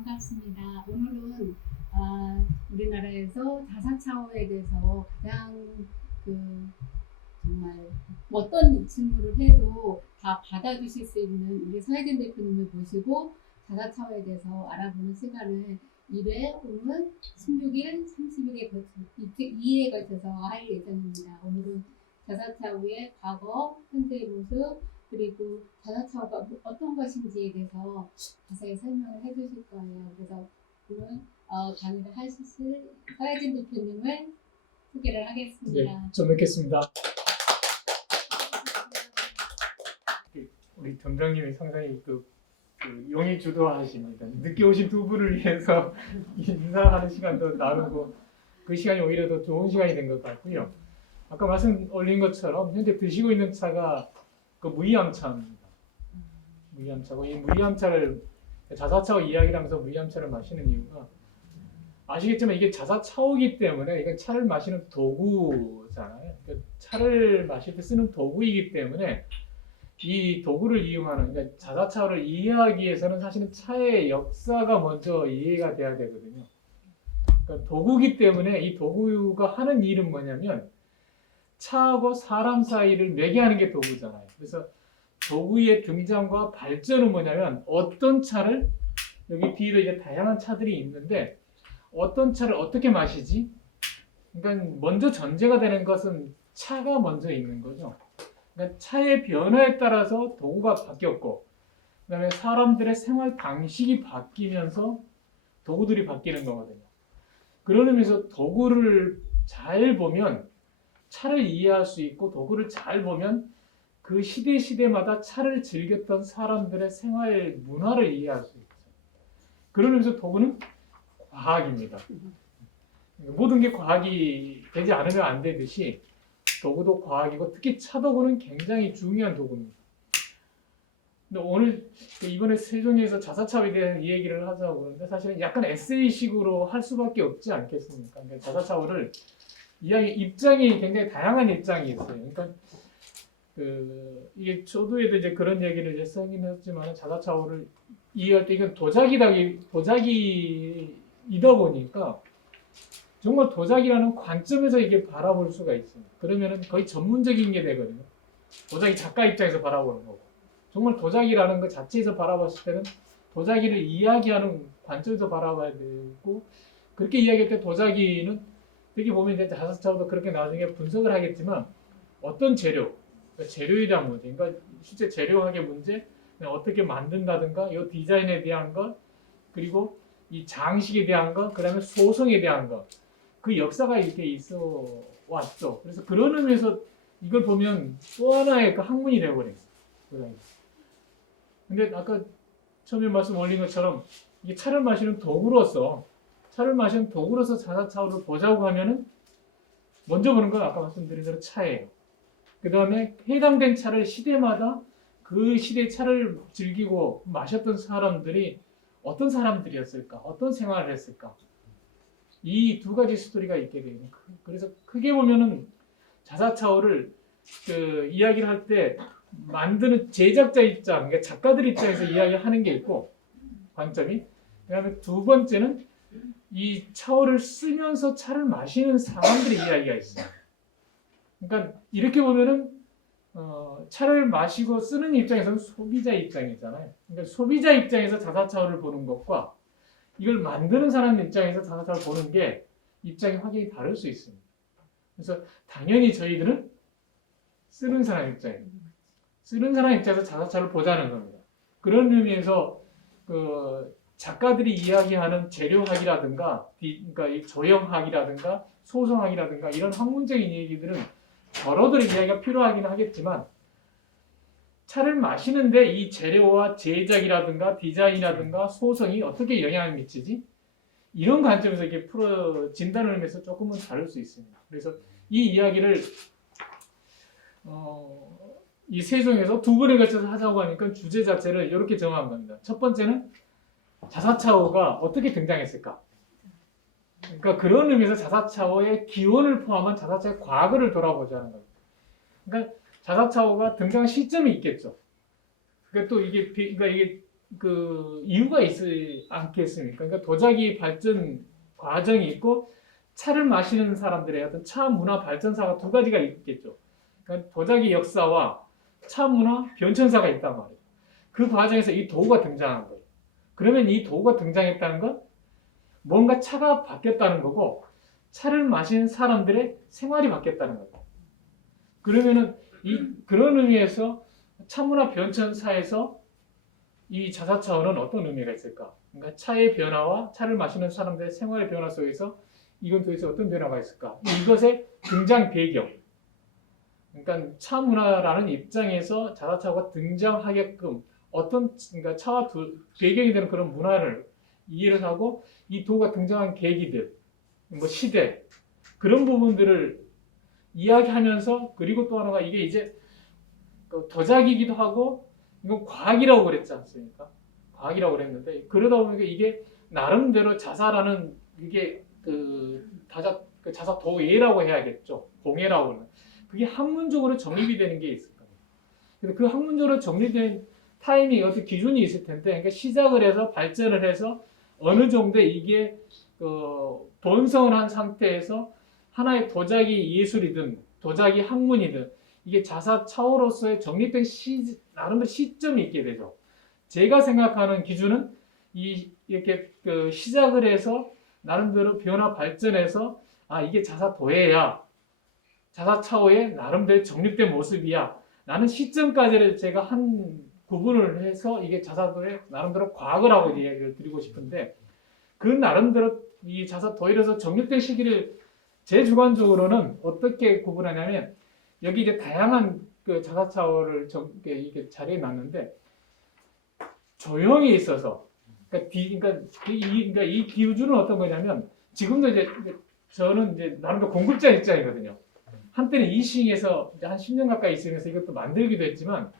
반갑습니다. 오늘은 우리나라에서 자사차후에 대해서 가장 정말 어떤 질문을 해도 다 받아주실 수 있는 우리 서혜진 대표님을 모시고 자사차후에 대해서 알아보는 시간을 1회 혹은 16일, 30일에 2회에 걸쳐서 할 예정입니다. 오늘은 자사차후의 과거, 현재의 모습, 그리고 자사차후가 어떤 것인지에 대해서 자세히 설명을 해주실 거예요. 그래서 오늘 강의를 하실 서혜진 대표님을 소개를 하겠습니다. 네, 좀 뵙겠습니다. 우리 점장님이 상당히 용의 주도하십니다. 늦게 오신 두 분을 위해서 인사하는 시간도 나누고 그 시간이 오히려 더 좋은 시간이 된 것 같고요. 아까 말씀 올린 것처럼 현재 드시고 있는 차가 무이암차입니다. 무이암차고 이 무이암차를 자사차후 이야기를 하면서 무이암차를 마시는 이유가 아시겠지만 이게 자사차후이기 때문에 이건 차를 마시는 도구잖아요. 그러니까 차를 마실 때 쓰는 도구이기 때문에 이 도구를 이용하는, 그러니까 자사차후를 이해하기 위해서는 사실은 차의 역사가 먼저 이해가 돼야 되거든요. 그러니까 도구이기 때문에 이 도구가 하는 일은 뭐냐면 차하고 사람 사이를 매개하는 게 도구잖아요. 그래서 도구의 등장과 발전은 뭐냐면 어떤 차를, 여기 뒤에도 이제 다양한 차들이 있는데 어떤 차를 어떻게 마시지? 그러니까 먼저 전제가 되는 것은 차가 먼저 있는 거죠. 그러니까 차의 변화에 따라서 도구가 바뀌었고, 그다음에 사람들의 생활 방식이 바뀌면서 도구들이 바뀌는 거거든요. 그런 의미에서 도구를 잘 보면 차를 이해할 수 있고, 도구를 잘 보면 그 시대마다 차를 즐겼던 사람들의 생활 문화를 이해할 수 있죠. 그런 의미에서 도구는 과학입니다. 모든 게 과학이 되지 않으면 안 되듯이 도구도 과학이고 특히 차도구는 굉장히 중요한 도구입니다. 근데 오늘 이번에 세종에서 자사차후에 대한 이 얘기를 하자고 그러는데 사실은 약간 에세이식으로 할 수밖에 없지 않겠습니까? 그러니까 자사차후를 이야기 입장이 굉장히 다양한 입장이 있어요. 그러니까 이게 초도에도 이제 그런 얘기를 이제 쓰긴 했지만 자사차후를 이해할 때 이건 도자기이다 보니까 정말 도자기라는 관점에서 이게 바라볼 수가 있습니다. 그러면은 거의 전문적인 게 되거든요. 도자기 작가 입장에서 바라보는 거고. 정말 도자기라는 것 자체에서 바라봤을 때는 도자기를 이야기하는 관점에서 바라봐야 되고, 그렇게 이야기할 때 도자기는 되게 보면 이제 자사차후도 그렇게 나중에 분석을 하겠지만 어떤 재료, 그러니까 재료에 대한 문제, 그러니까 실제 재료학의 문제, 어떻게 만든다든가, 이 디자인에 대한 것, 그리고 이 장식에 대한 것, 그 다음에 소성에 대한 것, 그 역사가 이렇게 있어 왔죠. 그래서 그런 의미에서 이걸 보면 또 하나의 그 학문이 되어버렸어요. 근데 아까 처음에 말씀 올린 것처럼 이게 차를 마시는 도구로서 자사차후를 보자고 하면은 먼저 보는 건 아까 말씀드린 대로 차예요. 그 다음에 해당된 차를 시대마다 그 시대 차를 즐기고 마셨던 사람들이 어떤 사람들이었을까? 어떤 생활을 했을까? 이 두 가지 스토리가 있게 돼요. 그래서 크게 보면은 자사차후를 이야기를 할 때 만드는 제작자 입장, 그러니까 작가들 입장에서 이야기하는 게 있고 관점이. 그다음에 두 번째는 이 차후를 쓰면서 차를 마시는 사람들의 이야기가 있어요. 그러니까 이렇게 보면은 차를 마시고 쓰는 입장에서는 소비자 입장이잖아요. 그러니까 소비자 입장에서 자사차후를 보는 것과 이걸 만드는 사람 입장에서 자사차후를 보는 게 입장이 확연히 다를 수 있습니다. 그래서 당연히 저희들은 쓰는 사람 입장에서 자사차를 보자는 겁니다. 그런 의미에서 작가들이 이야기하는 재료학이라든가, 그러니까 이 조형학이라든가 소성학이라든가 이런 학문적인 얘기들은 여러들의 이야기가 필요하긴 하겠지만 차를 마시는데 이 재료와 제작이라든가 디자인이라든가 소성이 어떻게 영향을 미치지? 이런 관점에서 이게 진단을 하면서 조금은 다를 수 있습니다. 그래서 이 이야기를 이 세종에서 두 번에 걸쳐서 하자고 하니까 주제 자체를 이렇게 정한 겁니다. 첫 번째는 자사차후가 어떻게 등장했을까? 그러니까 그런 의미에서 자사차후의 기원을 포함한 자사차후의 과거를 돌아보자는 겁니다. 그러니까 자사차후가 등장 시점이 있겠죠. 그러니까 또 이게 그 이유가 있지 않겠습니까? 그러니까 도자기 발전 과정이 있고 차를 마시는 사람들의 어떤 차 문화 발전사가 두 가지가 있겠죠. 그러니까 도자기 역사와 차 문화 변천사가 있단 말이에요. 그 과정에서 이 도구가 등장한 거예요. 그러면 이 도구가 등장했다는 건 뭔가 차가 바뀌었다는 거고 차를 마시는 사람들의 생활이 바뀌었다는 거예요. 그러면은 그런 의미에서 차 문화 변천사에서 이 자사차원은 어떤 의미가 있을까? 그러니까 차의 변화와 차를 마시는 사람들의 생활의 변화 속에서 이건 도대체 어떤 변화가 있을까? 이것의 등장 배경. 그러니까 차 문화라는 입장에서 자사차가 등장하게끔 어떤 그러니까 차와 배경이 되는 그런 문화를 이해를 하고 이 도구가 등장한 계기들, 뭐 시대 그런 부분들을 이야기하면서 그리고 또 하나가 이게 이제 도자기이기도 하고 이건 과학이라고 그랬지 않습니까? 과학이라고 그랬는데 그러다 보니까 이게 나름대로 자사라는 이게 자사 도예라고 해야겠죠. 공예라고 하는 그게 학문적으로 정립이 되는 게 있을 거예요. 그래서 그 학문적으로 정립된 타임이 어떤 기준이 있을 텐데, 그러니까 시작을 해서 발전을 해서 어느 정도 이게 번성을 한 상태에서 하나의 도자기 예술이든 도자기 학문이든 이게 자사 차오로서의 정립된 나름의 시점이 있게 되죠. 제가 생각하는 기준은 이렇게 시작을 해서 나름대로 변화 발전해서 이게 자사 도예야, 자사 차오의 나름대로 정립된 모습이야. 라는 시점까지를 제가 한 구분을 해서 이게 자사도의 나름대로 과학을 하고 이야기를 드리고 싶은데 그 나름대로 이 자사 도예에서 정립된 시기를 제 주관적으로는 어떻게 구분하냐면 여기 이제 다양한 그 자사차오를 이게 자리에 놨는데 조형이 있어서 그러니까 이 기준은 어떤 거냐면 지금도 이제 저는 이제 나름대로 공급자 입장이거든요. 한때는 이싱에서 한 10년 가까이 있으면서 이것도 만들기도 했지만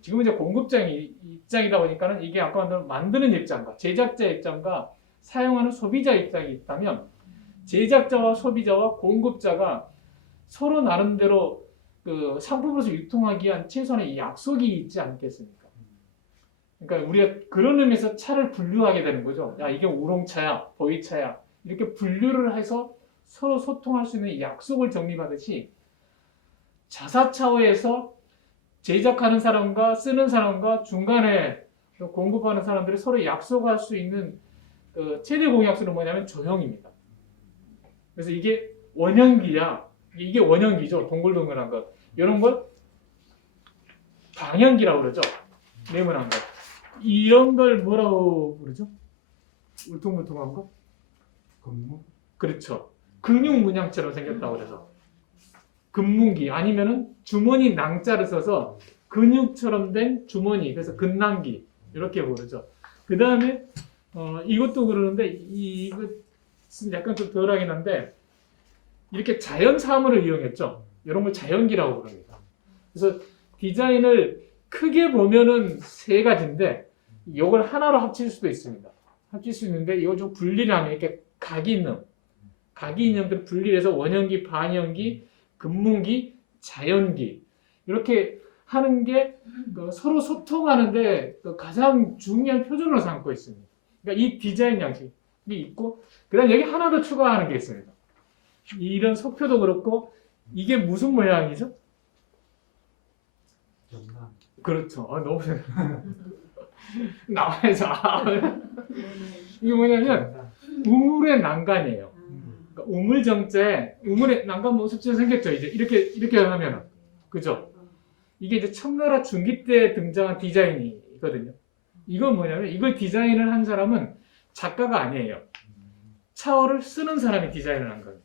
지금은 이제 공급자 입장이다 보니까는 이게 아까 말한 만드는 입장과 제작자 입장과 사용하는 소비자 입장이 있다면 제작자와 소비자와 공급자가 서로 나름대로 그 상품으로서 유통하기 위한 최소한의 약속이 있지 않겠습니까? 그러니까 우리가 그런 의미에서 차를 분류하게 되는 거죠. 야, 이게 우롱차야, 보이차야. 이렇게 분류를 해서 서로 소통할 수 있는 약속을 정립하듯이 자사차오에서 제작하는 사람과 쓰는 사람과 중간에 공급하는 사람들이 서로 약속할 수 있는 그 최대 공약수는 뭐냐면 조형입니다. 그래서 이게 원형기야. 이게 원형기죠. 동글동글한 거. 이런 걸 방형기라고 그러죠. 네모난 거. 이런 걸 뭐라고 부르죠? 울퉁불퉁한 거? 근무? 그렇죠. 근육 문양처럼 생겼다고 그래서 근문기 아니면은 주머니 낭자를 써서 근육처럼 된 주머니 그래서 근낭기 이렇게 부르죠. 그 다음에 이것도 그러는데 이거 약간 좀 덜하긴 한데 이렇게 자연 사물을 이용했죠. 이런 걸 자연기라고 부릅니다. 그래서 디자인을 크게 보면은 세 가지인데 이걸 하나로 합칠 수도 있습니다. 합칠 수 있는데 이걸 좀 분리를 하면 이렇게 각이 인형들 분리해서 원형기, 반형기, 근문기, 자연기 이렇게 하는 게 서로 소통하는데 가장 중요한 표준으로 삼고 있습니다. 그러니까 이 디자인 양식이 있고 그다음 여기 하나 더 추가하는 게 있습니다. 이런 속표도 그렇고 이게 무슨 모양이죠? 정답. 그렇죠. 너무 나와야죠. 이게 뭐냐면 우물의 난간이에요. 그러니까 우물정자에 우물의 난간 모습처럼 생겼죠. 이제 이렇게 하면 그죠? 이게 이제 청나라 중기 때 등장한 디자인이거든요. 이건 뭐냐면 이걸 디자인을 한 사람은 작가가 아니에요. 차오를 쓰는 사람이 디자인을 한 거예요.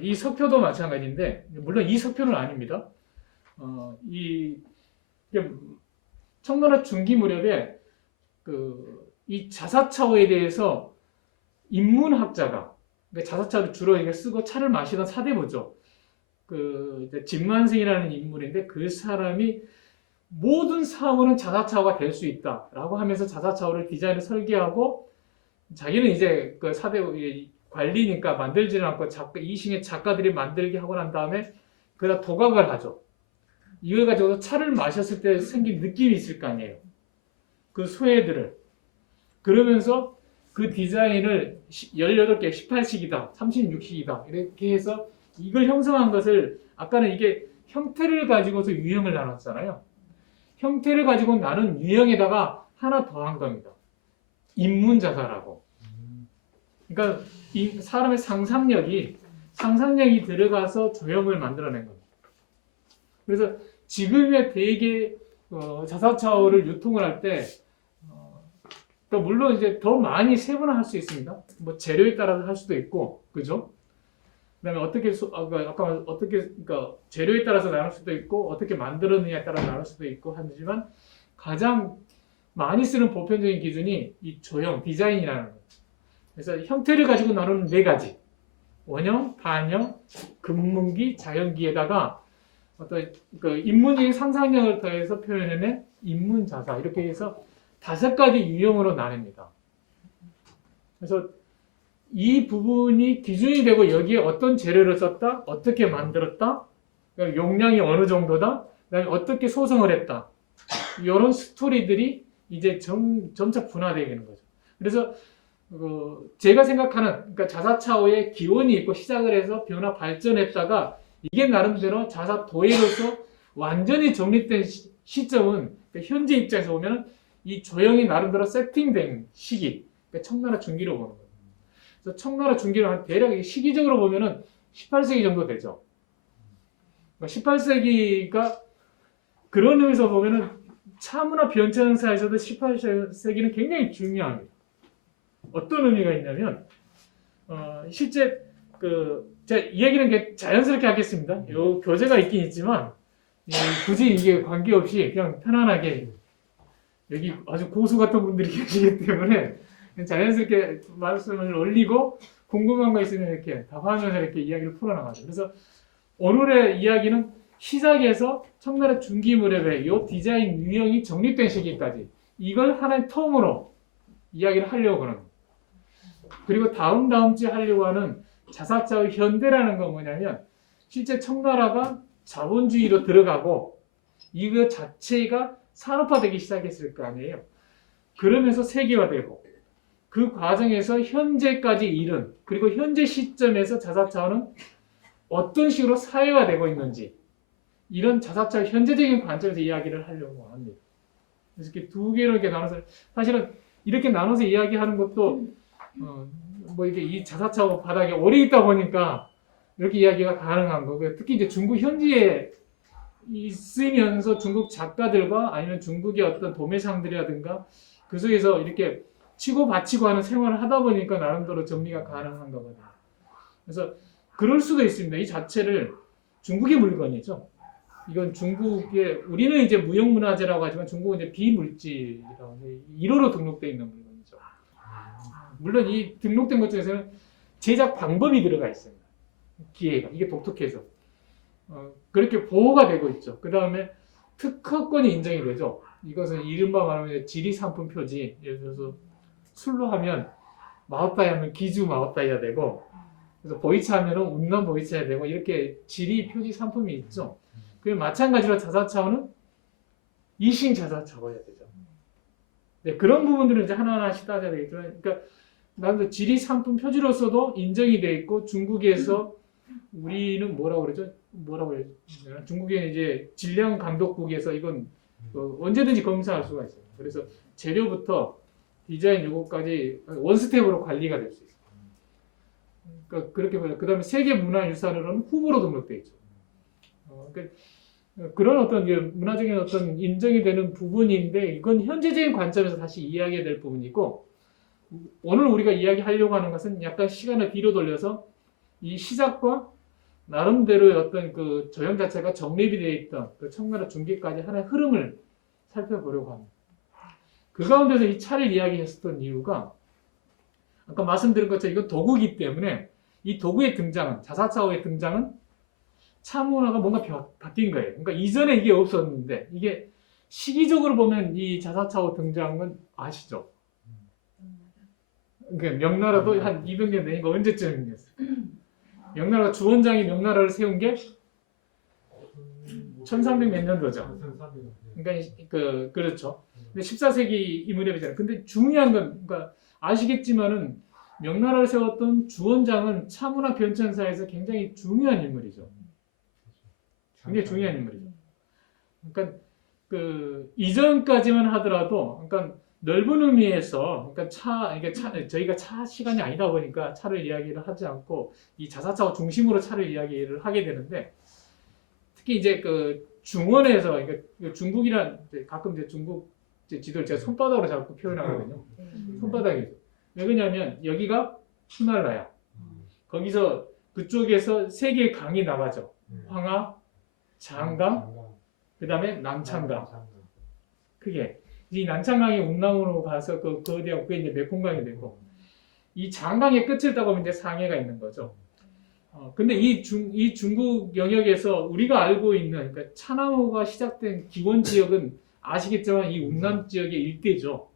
이 석표도 마찬가지인데 물론 이 석표는 아닙니다. 이게 청나라 중기 무렵에 이 자사차오에 대해서 인문학자가 그러니까 자사차를 주로 이게 쓰고 차를 마시던 사대부죠. 진만승이라는 인물인데 그 사람이 모든 사물은 자사차오가 될 수 있다라고 하면서 자사차오를 디자인을 설계하고 자기는 이제 그 사대부 관리니까 만들지는 않고 이싱의 작가들이 만들게 하고 난 다음에 그다 도각을 하죠. 이걸 가지고 차를 마셨을 때 생긴 느낌이 있을 거 아니에요. 그 소외들을 그러면서 그 디자인을 18개, 18식이다, 36식이다 이렇게 해서 이걸 형성한 것을 아까는 이게 형태를 가지고서 유형을 나눴잖아요. 형태를 가지고 나눈 유형에다가 하나 더한 겁니다. 인문자사라고. 그러니까 이 사람의 상상력이 들어가서 조형을 만들어낸 겁니다. 그래서 지금의 대개 자사차오를 유통을 할 때 물론 이제 더 많이 세분화할 수 있습니다. 뭐 재료에 따라서 할 수도 있고, 그죠? 그다음에 그러니까 재료에 따라서 나눌 수도 있고, 어떻게 만들었느냐에 따라 나눌 수도 있고 하지만 가장 많이 쓰는 보편적인 기준이 이 조형, 디자인이라는 거예요. 그래서 형태를 가지고 나누는 네 가지: 원형, 반형, 금문기, 자연기에다가 어떤 그 인문적인 상상력을 더해서 표현해낸 인문자사 이렇게 해서 5가지 유형으로 나뉩니다. 그래서 이 부분이 기준이 되고 여기에 어떤 재료를 썼다, 어떻게 만들었다, 그러니까 용량이 어느 정도다, 그다음에 어떻게 소성을 했다, 이런 스토리들이 이제 점차 분화되는 거죠. 그래서 제가 생각하는 그러니까 자사차오의 기원이 있고 시작을 해서 변화 발전했다가 이게 나름대로 자사 도예로서 완전히 정립된 시점은 그러니까 현재 입장에서 보면 이 조형이 나름대로 세팅된 시기, 그러니까 청나라 중기로 보는 거예요. 그래서 청나라 중기로 한 대략 시기적으로 보면은 18세기 정도 되죠. 그러니까 18세기가 그런 의미에서 보면은 차문화 변천 행사에서도 18세기는 굉장히 중요합니다. 어떤 의미가 있냐면 실제 제가 이야기는 자연스럽게 하겠습니다. 요 교재가 있긴 있지만 굳이 이게 관계없이 그냥 편안하게 여기 아주 고수 같은 분들이 계시기 때문에 자연스럽게 말씀을 올리고 궁금한 거 있으면 이렇게 답하면서 이렇게 이야기를 풀어나가죠. 그래서 오늘의 이야기는 시작에서 청나라 중기 무렵에 이 디자인 유형이 정립된 시기까지 이걸 하나의 텀으로 이야기를 하려고 하는 겁니다. 그리고 다음 주에 하려고 하는 자사차의 현대라는 건 뭐냐면 실제 청나라가 자본주의로 들어가고 이거 자체가 산업화되기 시작했을 거 아니에요. 그러면서 세계화되고 그 과정에서 현재까지 이른 그리고 현재 시점에서 자사차는 어떤 식으로 사회화되고 있는지 이런 자사차 현재적인 관점에서 이야기를 하려고 합니다. 그래서 이렇게 두 개로 이렇게 나눠서 사실은 이렇게 나눠서 이야기하는 것도 뭐 이게 이 자사차 바닥에 오래 있다 보니까 이렇게 이야기가 가능한 거고요. 특히 이제 중국 현지에 있으면서 중국 작가들과 아니면 중국의 어떤 도매상들이라든가 그 속에서 이렇게 치고 받치고 하는 생활을 하다 보니까 나름대로 정리가 가능한 거거든요. 그래서 그럴 수도 있습니다. 이 자체를 중국의 물건이죠. 이건 중국의 우리는 이제 무형문화재라고 하지만 중국은 이제 비물질이라고 1호로 등록되어 있는 물건이죠. 물론 이 등록된 것 중에서는 제작 방법이 들어가 있습니다. 기회가 이게 독특해서 그렇게 보호가 되고 있죠. 그 다음에 특허권이 인정이 되죠. 이것은 이른바 말하면 지리상품 표지. 예를 들어서 술로 하면 마오따이 하면 기주 마오따이가 되고, 그래서 보이차 하면은 운남 보이차가 되고 이렇게 지리 표지 상품이 있죠. 그 마찬가지로 자사차오는 이신 자사차오여야 되죠. 네, 그런 부분들은 이제 하나하나씩 따져야 되겠지만, 그러니까 나도 지리 상품 표지로서도 인정이 돼 있고 중국에서 우리는 뭐라고 그러죠? 중국에 이제 질량 감독국에서 이건 언제든지 검사할 수가 있어요. 그래서 재료부터 디자인 요거까지 원스텝으로 관리가 될 수 있어요. 그러니까 그렇게 보면 그다음에 세계 문화유산으로는 후보로 등록돼 있죠. 그러니까 그런 어떤 문화적인 어떤 인정이 되는 부분인데 이건 현재적인 관점에서 다시 이야기해야 될 부분이고 오늘 우리가 이야기하려고 하는 것은 약간 시간을 뒤로 돌려서 이 시작과 나름대로의 어떤 그 조형 자체가 정립이 되어 있던 그 청나라 중기까지 하나의 흐름을 살펴보려고 합니다. 그 가운데서 이 차를 이야기했었던 이유가 아까 말씀드린 것처럼 이건 도구이기 때문에 이 도구의 등장은 자사차오의 등장은 차 문화가 뭔가 바뀐 거예요. 그러니까 이전에 이게 없었는데 이게 시기적으로 보면 이 자사차오 등장은 아시죠? 그러니까 명나라도 한 200년 되니까 언제쯤이었어요? 명나라가 주원장이 명나라를 세운 게 1300 몇 년도죠. 그러니까 그렇죠. 근데 14세기 이 무렵이잖아요. 근데 중요한 건 그러니까 아시겠지만은 명나라를 세웠던 주원장은 차문화 변천사에서 굉장히 중요한 인물이죠. 굉장히 중요한 인물이죠. 그러니까 그 이전까지만 하더라도 그러니까 넓은 의미에서 그러니까 이게 저희가 차 시간이 아니다 보니까 차를 이야기를 하지 않고 이 자사차와 중심으로 차를 이야기를 하게 되는데 특히 이제 그 중원에서 그러니까 중국이란 가끔 이제 중국 지도를 제가 손바닥으로 자꾸 표현하거든요. 손바닥이죠. 왜 그러냐면 여기가 히말라야. 거기서 그쪽에서 세 개의 강이 나가죠. 황하, 장강, 그 다음에 남창강. 그게 이 남창강이 운남으로 가서 거대하고 그게 이제 메콩강이 되고 이 장강의 끝을 따보면 이제 상해가 있는 거죠. 근데 이 중국 영역에서 우리가 알고 있는 그러니까 차나무가 시작된 기원 지역은 아시겠지만 이 운남 지역의 일대죠.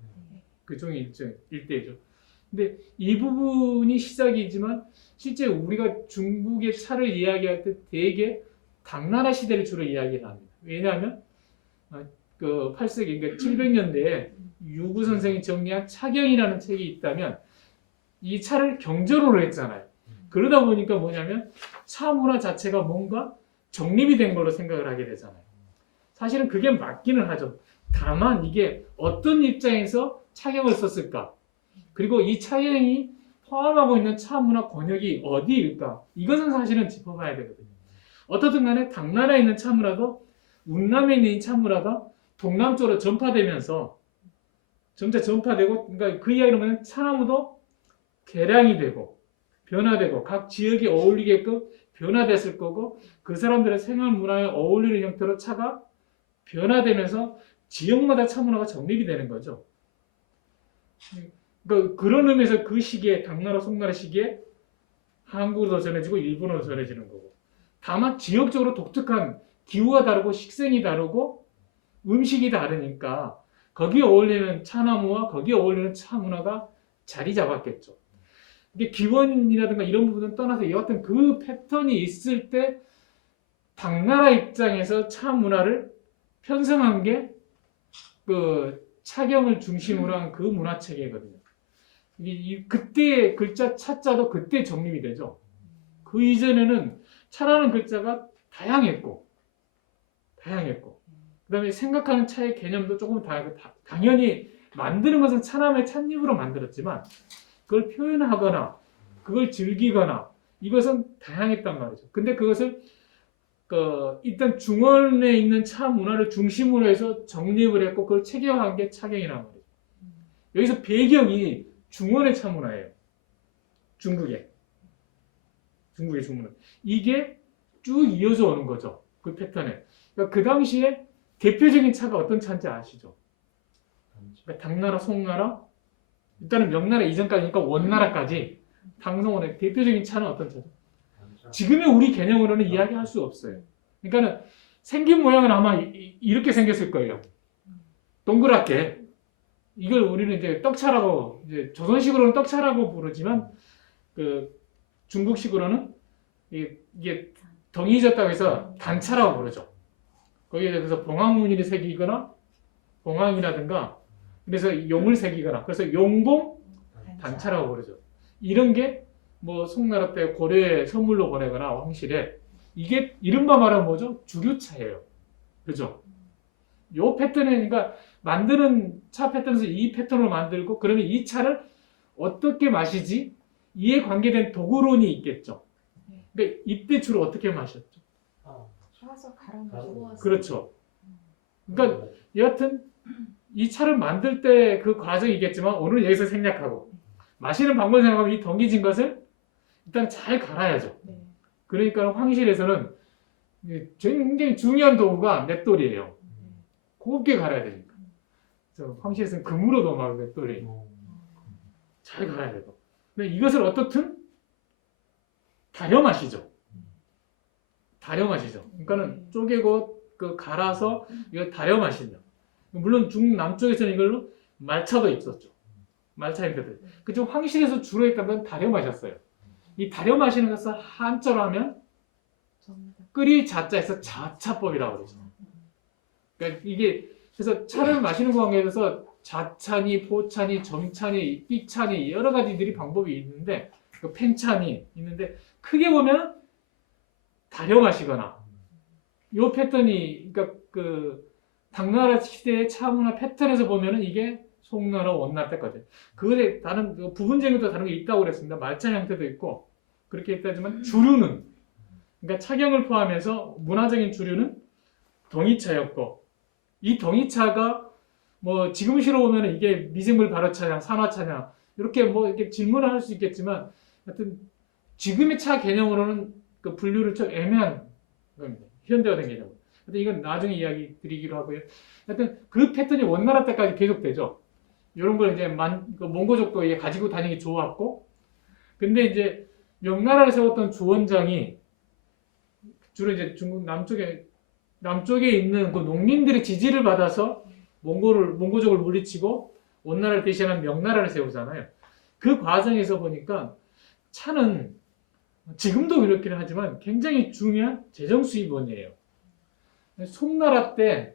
그중에 일대죠. 근데 이 부분이 시작이지만 실제 우리가 중국의 차를 이야기할 때 대개 당나라 시대를 주로 이야기를 합니다. 왜냐하면 그 8세기 그러니까 700년대에 유구 선생이 정리한 차경이라는 책이 있다면 이 차를 경전으로 했잖아요. 그러다 보니까 뭐냐면 차 문화 자체가 뭔가 정립이 된 걸로 생각을 하게 되잖아요. 사실은 그게 맞기는 하죠. 다만 이게 어떤 입장에서 차경을 썼을까? 그리고 이 차경이 포함하고 있는 차 문화 권역이 어디일까? 이것은 사실은 짚어봐야 되거든요. 어떻든 간에 당나라에 있는 차 문화도 운남에 있는 차 문화가 동남쪽으로 전파되면서 점차 전파되고 그러니까 그 이야기로 보면 차나무도 개량이 되고 변화되고 각 지역에 어울리게끔 변화됐을 거고 그 사람들의 생활 문화에 어울리는 형태로 차가 변화되면서 지역마다 차 문화가 정립이 되는 거죠. 그러니까 그런 의미에서 그 시기에 당나라 송나라 시기에 한국으로 전해지고 일본으로 전해지는 거고 다만 지역적으로 독특한 기후가 다르고 식생이 다르고 음식이 다르니까 거기에 어울리는 차나무와 거기에 어울리는 차 문화가 자리 잡았겠죠. 이게 기원이라든가 이런 부분은 떠나서 여하튼 그 패턴이 있을 때 당나라 입장에서 차 문화를 편성한 게 그 차경을 중심으로 한 그 문화 체계거든요. 그때 글자 차자도 그때 정립이 되죠. 그 이전에는 차라는 글자가 다양했고 그다음에 생각하는 차의 개념도 조금 다르고 당연히 만드는 것은 차남의 찻잎으로 만들었지만 그걸 표현하거나 그걸 즐기거나 이것은 다양했단 말이죠. 근데 그것을 일단 중원에 있는 차 문화를 중심으로 해서 정립을 했고 그걸 체계화한 게 차경이란 말이죠. 여기서 배경이 중원의 차 문화예요. 중국의 중문화. 이게 쭉 이어져 오는 거죠. 그 패턴에. 그러니까 그 당시에 대표적인 차가 어떤 차인지 아시죠? 그러니까 당나라, 송나라, 일단은 명나라 이전까지니까 원나라까지 당성원의 대표적인 차는 어떤 차죠? 지금의 우리 개념으로는 이야기할 수 없어요. 그러니까는 생긴 모양은 아마 이렇게 생겼을 거예요. 동그랗게. 이걸 우리는 이제 떡차라고 이제 조선식으로는 떡차라고 부르지만 그 중국식으로는 이게 덩이 졌다고 해서 단차라고 부르죠. 거기에 대해서 봉황무늬를 새기거나 봉황이라든가 그래서 용을 새기거나 그래서 용봉 단차라고 부르죠. 이런 게 뭐 송나라 때 고려에 선물로 보내거나 황실에 이게 이른바 말하면 뭐죠? 주류차예요. 그죠? 요 패턴에 그러니까 만드는 차 패턴에서 이 패턴을 만들고 그러면 이 차를 어떻게 마시지? 이에 관계된 도구론이 있겠죠. 근데 이때 주로 어떻게 마셨죠? 쏴서 갈아 마시고. 그렇죠. 그러니까 여하튼 이 차를 만들 때 그 과정이 있겠지만 오늘 여기서 생략하고 마시는 방법을 생각하면 이 덩이진 것을 일단 잘 갈아야죠. 네. 그러니까 황실에서는 굉장히 중요한 도구가 맷돌이에요. 곱게 갈아야 되니까. 그래서 황실에서는 금으로도 막 맷돌이 잘 갈아야 되고. 근데 이것을 어떻든 다려 마시죠. 그러니까는 쪼개고 그 갈아서 이걸 다려 마시죠. 물론 중남쪽에서는 이걸로 말차도 있었죠. 말차 형태들. 그쪽 황실에서 주로 했던 건 다려 마셨어요. 이 다려 마시는 것을 한자로 하면 끓이 자자에서 자차법이라고 그러죠. 그러니까 이게 그래서 차를 마시는 관계에서 좌찬이, 포찬이, 점찬이, 삐찬이 여러 가지들이 방법이 있는데 그 펜찬이 있는데 크게 보면 다려마시거나 요 패턴이 그러니까 그 당나라 시대의 차 문화 패턴에서 보면은 이게 송나라 원나라 때까지 그거에 다른 부분적인 것도 다른 게 있다고 그랬습니다. 말차 형태도 있고 그렇게 했다지만 주류는 그러니까 차경을 포함해서 문화적인 주류는 동이차였고 이 동이차가 뭐 지금시로 보면 이게 미생물 발효차냐 산화차냐 이렇게 뭐 이렇게 질문을 할 수 있겠지만 하여튼 지금의 차 개념으로는 그 분류를 좀 애매한 겁니다. 현대화된 개념. 하여튼 이건 나중에 이야기 드리기로 하고요. 하여튼 그 패턴이 원나라 때까지 계속되죠. 이런 걸 이제 그 몽고족도 이게 가지고 다니기 좋았고 근데 이제 명나라를 세웠던 주원장이 주로 이제 중국 남쪽에 있는 그 농민들의 지지를 받아서 몽고족을 물리치고 원나라를 대신한 명나라를 세우잖아요. 그 과정에서 보니까 차는 지금도 그렇기는 하지만 굉장히 중요한 재정 수입원이에요. 송나라 때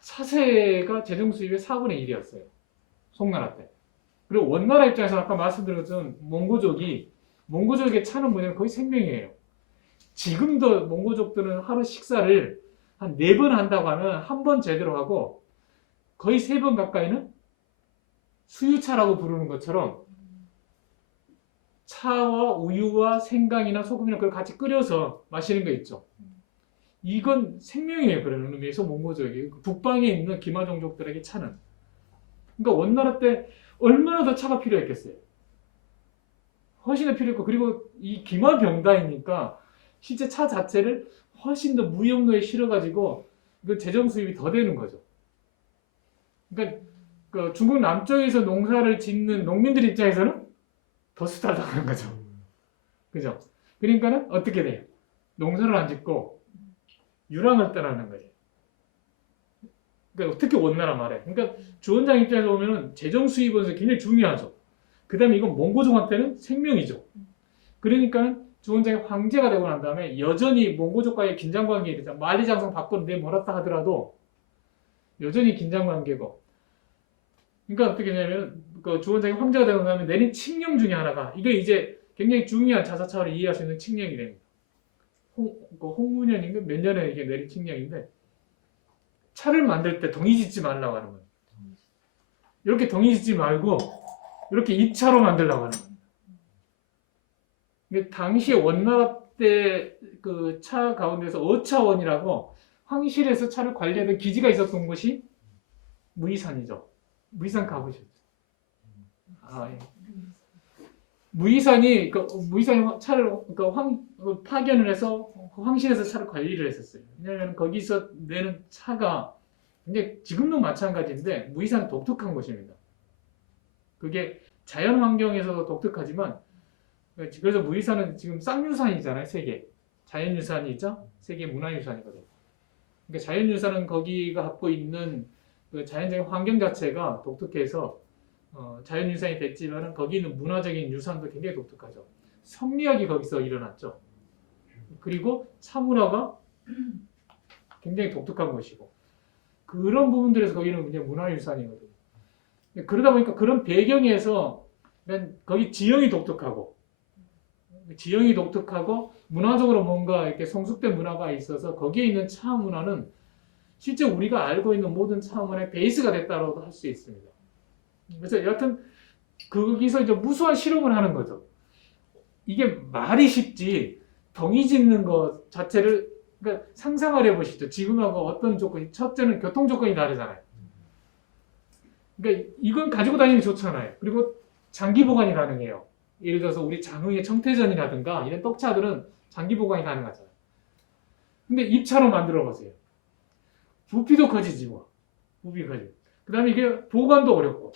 차세가 재정 수입의 4분의 1이었어요. 송나라 때. 그리고 원나라 입장에서 아까 말씀드렸던 몽고족의 차는 뭐냐면 거의 생명이에요. 지금도 몽고족들은 하루 식사를 한 4번 한다고 하면 한 번 제대로 하고 거의 3번 가까이는 수유차라고 부르는 것처럼 차와 우유와 생강이나 소금이나 그걸 같이 끓여서 마시는 거 있죠. 이건 생명이에요. 그런 의미에서 몽고족이 북방에 있는 기마 종족들에게 차는 그러니까 원나라 때 얼마나 더 차가 필요했겠어요. 훨씬 더 필요했고 그리고 이 기마 병다이니까 실제 차 자체를 훨씬 더 무역로에 실어가지고 그 재정 수입이 더 되는 거죠. 그러니까 그 중국 남쪽에서 농사를 짓는 농민들 입장에서는 더 수다다는 거죠. 그죠? 그러니까는 어떻게 돼요? 농사를 안 짓고 유랑을 떠나는 거예요. 그러니까 특히 원나라 말에. 그러니까 주원장 입장에서 보면은 재정 수입원에서 굉장히 중요하죠. 그 다음에 이건 몽고족한테는 생명이죠. 그러니까 주원장이 황제가 되고 난 다음에 여전히 몽고족과의 긴장관계에 대해서 만리장성 밖으로 내몰았다 하더라도 여전히 긴장관계고 그러니까 어떻게 되냐면 그 주원장이 황제가 되고 나면 내린 칙령 중에 하나가 이게 이제 굉장히 중요한 자사차를 이해할 수 있는 칙령이 됩니다. 홍문현인가 몇 년에 이게 내린 칙령인데 차를 만들 때 동이 짓지 말라고 하는 거예요. 이렇게 동이 짓지 말고 이렇게 입차로 만들라고 하는 겁니다. 당시에 원나라 때 그 차 가운데서 어차원이라고 황실에서 차를 관리하던 기지가 있었던 곳이 무이산이죠. 무이산 가보셨죠? 아, 예. 무이산이 차를 파견을 해서 황실에서 차를 관리를 했었어요. 왜냐하면 거기서 내는 차가 근데 지금도 마찬가지인데 무이산은 독특한 곳입니다. 그게 자연 환경에서도 독특하지만 그래서 무이산은 지금 쌍유산이잖아요. 세계 자연유산이죠. 세계 문화유산이거든요. 그러니까 자연유산은 거기가 갖고 있는 그 자연적인 환경 자체가 독특해서 자연유산이 됐지만 거기 있는 문화적인 유산도 굉장히 독특하죠. 성리학이 거기서 일어났죠. 그리고 차문화가 굉장히 독특한 곳이고 그런 부분들에서 거기는 그냥 문화유산이거든요. 그러다 보니까 그런 배경에서 거기 지형이 독특하고 문화적으로 뭔가 이렇게 성숙된 문화가 있어서 거기에 있는 차 문화는 실제 우리가 알고 있는 모든 차 문화의 베이스가 됐다고도 할 수 있습니다. 그래서 여하튼 거기서 이제 무수한 실험을 하는 거죠. 이게 말이 쉽지 동이 짓는 것 자체를 그러니까 상상을 해보시죠. 지금하고 어떤 조건이 첫째는 교통 조건이 다르잖아요. 그러니까 이건 가지고 다니기 좋잖아요. 그리고 장기 보관이 가능해요. 예를 들어서 우리 장흥의 청태전이라든가 이런 떡차들은 장기 보관이 가능하잖아요. 근데 입차로 만들어 보세요. 부피도 커지지 뭐. 부피가 커지고. 그 다음에 이게 보관도 어렵고.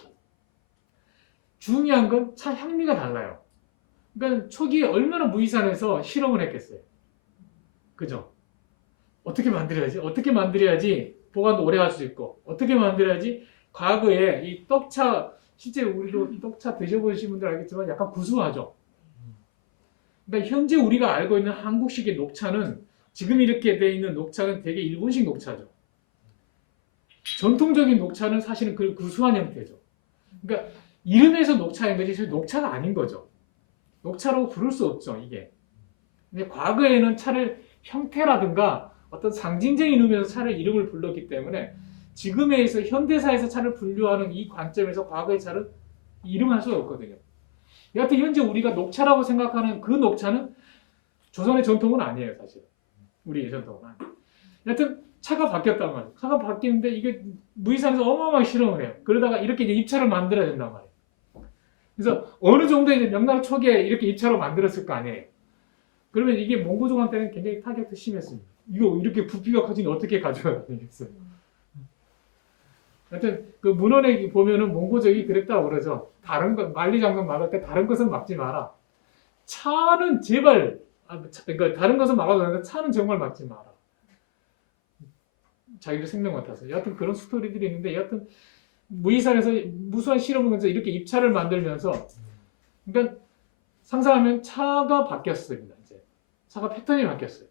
중요한 건 차 향미가 달라요. 그러니까 초기에 얼마나 무이산에서 실험을 했겠어요. 그죠? 어떻게 만들어야지 보관도 오래 할 수 있고 어떻게 만들어야지 과거에 이 떡차 실제 우리도 떡차 드셔보신 분들 알겠지만 약간 구수하죠. 그러니까 현재 우리가 알고 있는 한국식의 녹차는 지금 이렇게 돼 있는 녹차는 되게 일본식 녹차죠. 전통적인 녹차는 사실은 그 구수한 형태죠. 그러니까 이름에서 녹차인 거지 사실 녹차가 아닌 거죠. 녹차라고 부를 수 없죠, 이게. 근데 과거에는 차를 형태라든가 어떤 상징적인 의미에서 차를 이름을 불렀기 때문에 지금에서 현대사에서 차를 분류하는 이 관점에서 과거의 차를 이름할 수가 없거든요. 여하튼 현재 우리가 녹차라고 생각하는 그 녹차는 조선의 전통은 아니에요, 사실. 우리의 전통은 아니에요. 여하튼 차가 바뀌었단 말이에요. 차가 바뀌는데 이게 무이산에서 어마어마하게 실험을 해요. 그러다가 이렇게 이제 입차를 만들어야 된단 말이에요. 그래서 어느 정도 이제 명나라 초기에 이렇게 입차로 만들었을 거 아니에요. 그러면 이게 몽고족한 때는 굉장히 타격도 심했습니다. 이거 이렇게 부피가 커지니 어떻게 가져가야 되겠어요. 하여튼 그 문헌에 보면은 몽고족이 그랬다고 그러죠. 다른 것 만리장성 막을 때 다른 것은 막지 마라. 차는 제발 그러니까 다른 것은 막아도 되는데 차는 정말 막지 마라. 자기들 생명 같아서. 여하튼 그런 스토리들이 있는데 여하튼 무이산에서 무수한 실험을 하면서 이렇게 입차를 만들면서 그러니까 상상하면 차가 바뀌었습니다. 이제 차가 패턴이 바뀌었어요.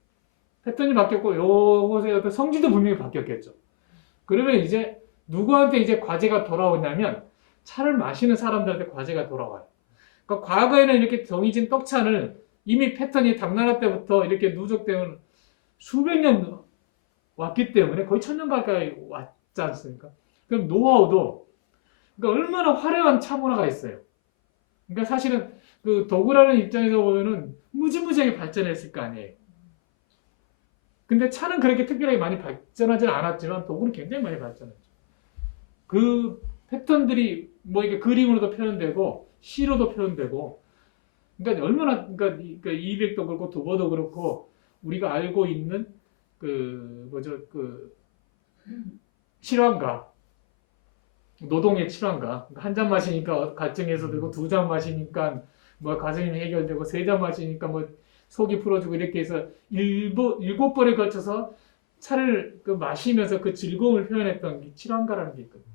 패턴이 바뀌었고 요것의 어떤 성질도 분명히 바뀌었겠죠. 그러면 이제 누구한테 이제 과제가 돌아오냐면 차를 마시는 사람들한테 과제가 돌아와요. 그러니까 과거에는 이렇게 정해진 떡차를 이미 패턴이 당나라 때부터 이렇게 누적되는 수백 년 왔기 때문에 거의 1000년 가까이 왔지 않습니까? 그럼 노하우도 그러니까 얼마나 화려한 차 문화가 있어요. 그러니까 사실은 그 도구라는 입장에서 보면은 무지무지하게 발전했을 거 아니에요. 근데 차는 그렇게 특별하게 많이 발전하지는 않았지만 도구는 굉장히 많이 발전했죠. 그 패턴들이 뭐 이게 그림으로도 표현되고 시로도 표현되고 그러니까 얼마나 그러니까 200도 그렇고 도보도 그렇고 우리가 알고 있는 그 뭐죠 그 칠환가 노동의 칠환가 한 잔 마시니까 갈증해서 되고 두 잔 마시니까 뭐 가슴이 해결되고 세 잔 마시니까 뭐 속이 풀어주고 이렇게 해서 일곱 번에 걸쳐서 차를 그 마시면서 그 즐거움을 표현했던 게 칠환가라는 게 있거든요.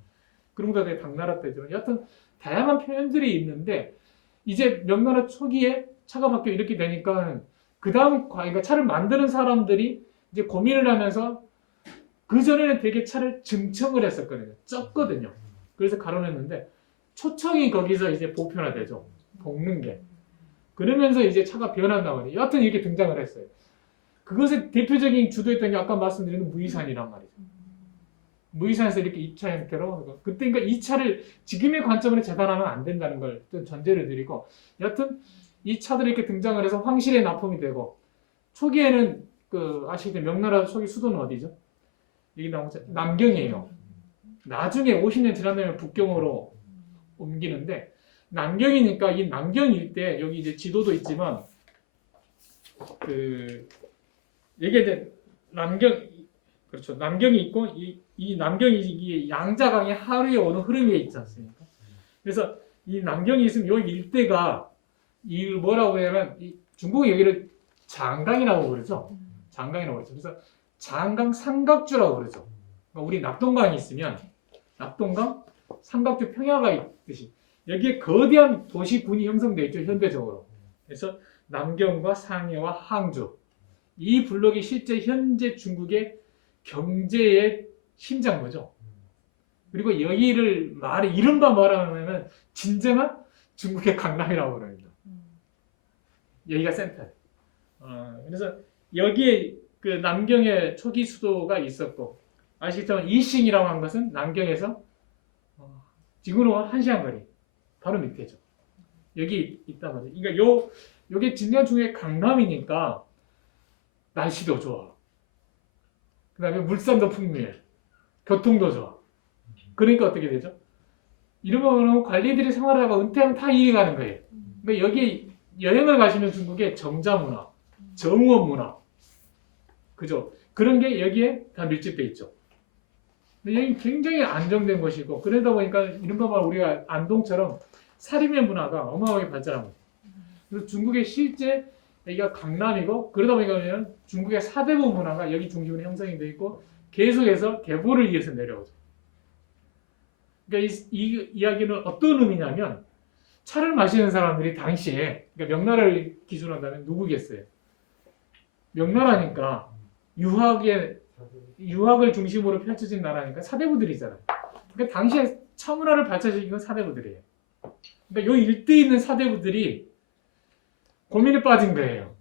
그런 것도 되게 당나라 때죠. 여하튼 다양한 표현들이 있는데 이제 명나라 초기에 차가 바뀌어 이렇게 되니까 그 다음 그러니까 차를 만드는 사람들이 이제 고민을 하면서 그 전에는 되게 차를 증청을 했었거든요. 쪘거든요. 그래서 가로냈는데 초청이 거기서 이제 보편화되죠. 볶는 게. 그러면서 이제 차가 변한단 말이에요. 여하튼 이렇게 등장을 했어요. 그것의 대표적인 주도했던 게 아까 말씀드린 무이산이란 말이죠. 무이산에서 이렇게 2차 형태로 그때 그러니까 이 차를 지금의 관점으로 재단하면 안 된다는 걸 전제를 드리고 여하튼 이 차들이 이렇게 등장을 해서 황실에 납품이 되고 초기에는 그 아시겠지만 명나라 초기 수도는 어디죠? 여기 나오죠. 남경이에요. 나중에 50년 지난 다음에 북경으로 옮기는데 남경이니까 이 남경 일대 여기 이제 지도도 있지만 그 이게 이제 남경 그렇죠. 남경이 있고 이 남경이 이 양자강의 하류에 오는 흐름이 있지 않습니까? 그래서 이 남경이 있으면 요 일대가 이 뭐라고 하냐면 이 중국은 여기를 장강이라고 그러죠. 장강이라고 그러죠. 그래서 장강 삼각주라고 그러죠. 그러니까 우리 낙동강이 있으면 낙동강 삼각주 평야가 있듯이 여기에 거대한 도시군이 형성되어 있죠. 현대적으로. 그래서 남경과 상해와 항주 이 블록이 실제 현재 중국의 경제의 심장부죠. 그리고 여기를 이른바 말하면 진정한 중국의 강남이라고 그럽니다. 여기가 센터예요. 그래서 여기에 그 남경의 초기 수도가 있었고 아시겠지만 이싱이라고 한 것은 남경에서 지구로 1시간 거리 바로 밑에죠. 여기 있단 말이에요. 그러니까 요게 진정 중국의 강남이니까 날씨도 좋아. 그 다음에 물산도 풍부해. 교통도 좋아. 그러니까 어떻게 되죠? 이러면 관리들이 생활하다가 은퇴하면 다 이리 가는 거예요. 그러니까 여기 여행을 가시면 중국의 정자 문화, 정원 문화, 그죠? 그런 게 여기에 다 밀집돼 있죠. 근데 여기 굉장히 안정된 곳이고 그러다 보니까 이른바 우리가 안동처럼 사림의 문화가 어마어마하게 발전합니다. 그래서 중국의 실제 여기가 강남이고 그러다 보니까 중국의 사대부 문화가 여기 중심으로 형성이 되어 있고 계속해서 계보를 이어서 내려오죠. 그러니까 이 이야기는 어떤 의미냐면 차를 마시는 사람들이 당시에 그러니까 명나라를 기준으로 한다면 누구겠어요? 명나라니까 유학의 유학을 중심으로 펼쳐진 나라니까 사대부들이잖아요. 그러니까 당시에 차문화를 받쳐주신 건 사대부들이에요. 그러니까 요 일대에 있는 사대부들이 고민에 빠진 거예요.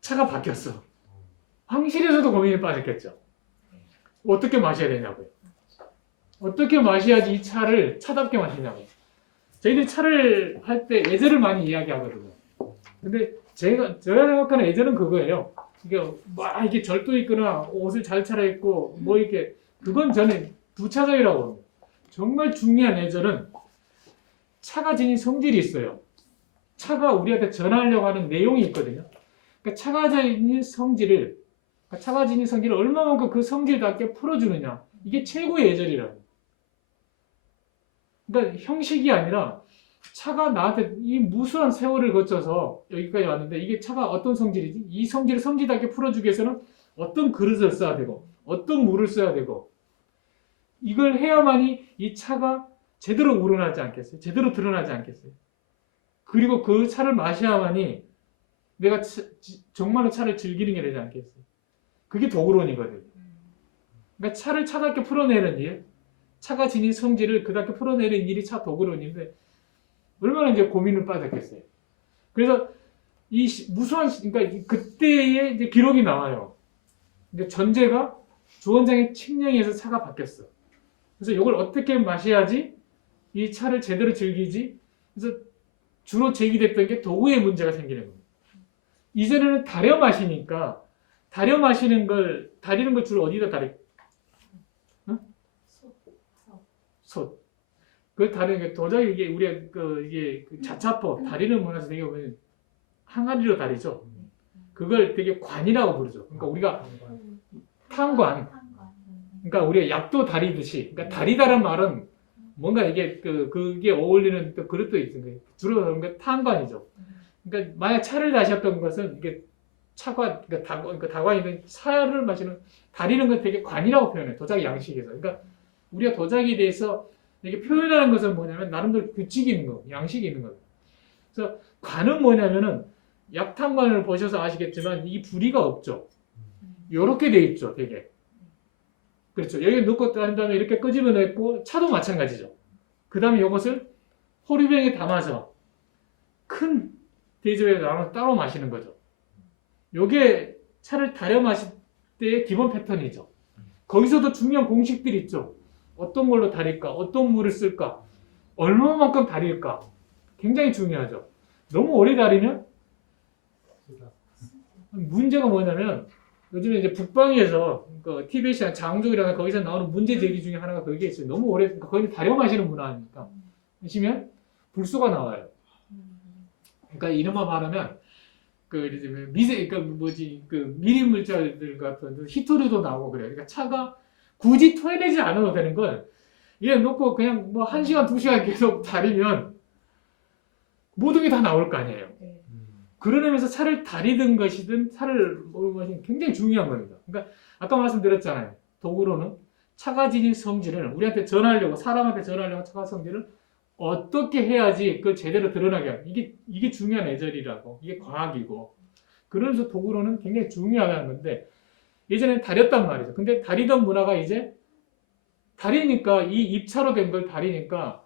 차가 바뀌었어. 황실에서도 고민에 빠졌겠죠. 어떻게 마셔야 되냐고요. 어떻게 마셔야지 이 차를 차답게 마시냐고요. 저희들이 차를 할 때 예절을 많이 이야기하거든요. 근데 제가 생각하는 예절은 그거예요. 이게 절도 있거나 옷을 잘 차려입고 뭐 이렇게 그건 저는 부차적이라고 합니다. 정말 중요한 예절은 차가 지닌 성질이 있어요. 차가 우리한테 전하려고 하는 내용이 있거든요. 그러니까 차가 지닌 성질을 얼마만큼 그 성질답게 풀어주느냐. 이게 최고의 예절이라고. 그러니까 형식이 아니라 차가 나한테 이 무수한 세월을 거쳐서 여기까지 왔는데 이게 차가 어떤 성질이지? 이 성질을 성질답게 풀어주기 위해서는 어떤 그릇을 써야 되고 어떤 물을 써야 되고 이걸 해야만이 이 차가 제대로 우러나지 않겠어요? 제대로 드러나지 않겠어요? 그리고 그 차를 마셔야만이 내가 정말로 차를 즐기는 게 되지 않겠어요? 그게 도구론이거든요. 그러니까 차를 차답게 풀어내는 일, 차가 지닌 성질을 그답게 풀어내는 일이 차 도구론인데 얼마나 이제 고민을 빠졌겠어요. 그래서 이 무수한 그러니까 그때의 이제 기록이 나와요. 근데 전제가 주원장의 칙령에 의해서 차가 바뀌었어. 그래서 이걸 어떻게 마셔야지 이 차를 제대로 즐기지? 그래서 주로 제기됐던 게 도구의 문제가 생기는 겁니다. 이전에는 다려 마시니까 다리는 걸 주로 어디다 다리? 응? 솥. 그 다리는 게 도자기 이게 우리가 이게 자차포 다리는 문화에서 되게 보면 항아리로 다리죠. 그걸 되게 관이라고 부르죠. 그러니까 우리가 탕관. 그러니까 우리가 약도 다리듯이. 그러니까 다리다란 말은 뭔가 이게 그게 어울리는 또 그릇도 있는 주로 그런 게 탕관이죠. 그러니까 만약 차를 다셨던 것은 이게 차관, 그러니까 다관이든 차를 마시는 다리는 건 되게 관이라고 표현해. 도자기 양식에서. 그러니까 우리가 도자기에 대해서 이렇게 표현하는 것은 뭐냐면 나름대로 규칙이 있는 거, 양식이 있는 거예요. 그래서 관은 뭐냐면은 약탕관을 보셔서 아시겠지만 이 부리가 없죠. 요렇게 돼 있죠, 되게. 그렇죠. 여기 넣고 난 다음에 이렇게 끄집어냈고 차도 마찬가지죠. 그 다음에 이것을 호리병에 담아서 큰 대접에 나눠 따로 마시는 거죠. 요게 차를 다려 마실 때의 기본 패턴이죠. 거기서도 중요한 공식들이 있죠. 어떤 걸로 다릴까? 어떤 물을 쓸까? 얼마만큼 다릴까? 굉장히 중요하죠. 너무 오래 다리면 문제가 뭐냐면 요즘에 이제 북방에서 TBS나 장족이라는 거기서 나오는 문제 제기 중에 하나가 그게 있어요. 너무 오래 거기는 다려 마시는 문화니까 하시면 불소가 나와요. 그러니까 이른바 말하면 미림 물질들 같은 히토류도 나오고 그래요. 그러니까 차가 굳이 토해내지 않아도 되는 걸 얘 놓고 그냥 뭐 1시간, 2시간 계속 다리면 모든 게 다 나올 거 아니에요. 그런 의미에서 차를 다리든 것이든 차를 먹는 것이 굉장히 중요한 겁니다. 그러니까 아까 말씀드렸잖아요. 도구로는 차가 지닌 성질을 우리한테 전하려고 사람한테 전하려고 차가 성질을 어떻게 해야지 그걸 제대로 드러나게 하고 이게 중요한 예절이라고 이게 과학이고 그러면서 도구로는 굉장히 중요하다는 건데 예전에는 다렸단 말이죠. 근데 다리던 문화가 이제 다리니까 이 입차로 된 걸 다리니까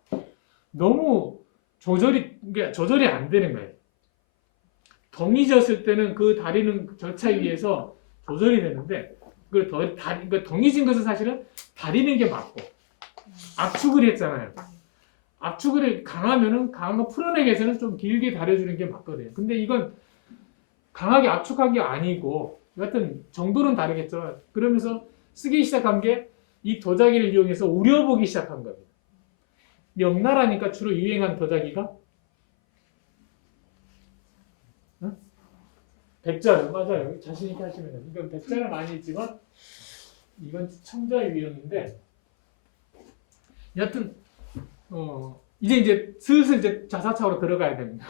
너무 조절이 안 되는 거예요. 덩이 졌을 때는 그 다리는 절차에 의해서 조절이 되는데 그러니까 덩이 진 것은 사실은 다리는 게 맞고 압축을 했잖아요. 압축을 강하면은 강한 거 풀어내기 위해서는 좀 길게 다려주는 게 맞거든요. 근데 이건 강하게 압축한 게 아니고 여하튼 정도는 다르겠죠. 그러면서 쓰기 시작한 게 이 도자기를 이용해서 우려보기 시작한 겁니다. 명나라니까 주로 유행한 도자기가 백자를 맞아요. 자신 있게 하시면 돼요. 이건 백자는 많이 있지만 이건 청자의 유형인데 여하튼 이제 슬슬 이제 자사차로 들어가야 됩니다.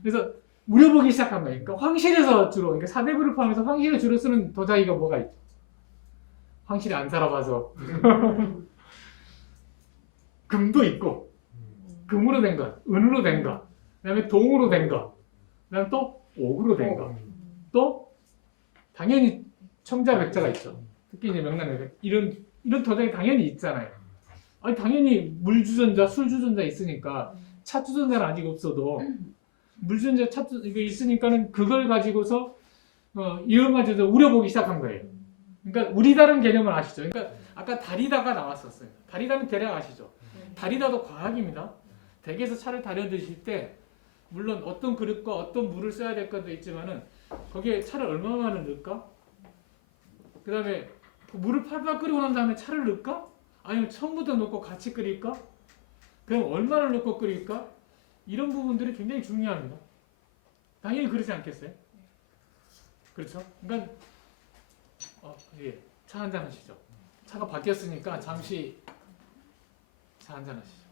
그래서 우려보기 시작한 거예요. 그러니까 황실에서 주로 그러니까 사대부를 포함해서 황실에 주로 쓰는 도자기가 뭐가 있죠? 황실에 안 살아봐서 금도 있고 금으로 된 것, 은으로 된 것, 그다음에 동으로 된 것, 그다음에 또 옥으로 된 것, 또 당연히 청자 백자가 있죠. 쉽게 이제 명란에 이런 도장이 당연히 있잖아요. 아니 당연히 물 주전자, 술 주전자 있으니까 차 주전자는 아직 없어도 물 주전자, 차 주전자 이거 있으니까는 그걸 가지고서 이어가지고 우려보기 시작한 거예요. 그러니까 우리다른 개념을 아시죠? 그러니까 아까 다리다가 나왔었어요. 다리다는 대략 아시죠? 다리다도 과학입니다. 댁에서 차를 다려 드실 때 물론 어떤 그릇과 어떤 물을 써야 될 것도 있지만은 거기에 차를 얼마만을 넣을까? 그 다음에 물을 팔팔 끓이고 난 다음에 차를 넣을까? 아니면 처음부터 넣고 같이 끓일까? 그럼 얼마를 넣고 끓일까? 이런 부분들이 굉장히 중요합니다. 당연히 그렇지 않겠어요? 그렇죠? 그러니까 예, 차 한잔 하시죠. 차가 바뀌었으니까 잠시 차 한잔 하시죠.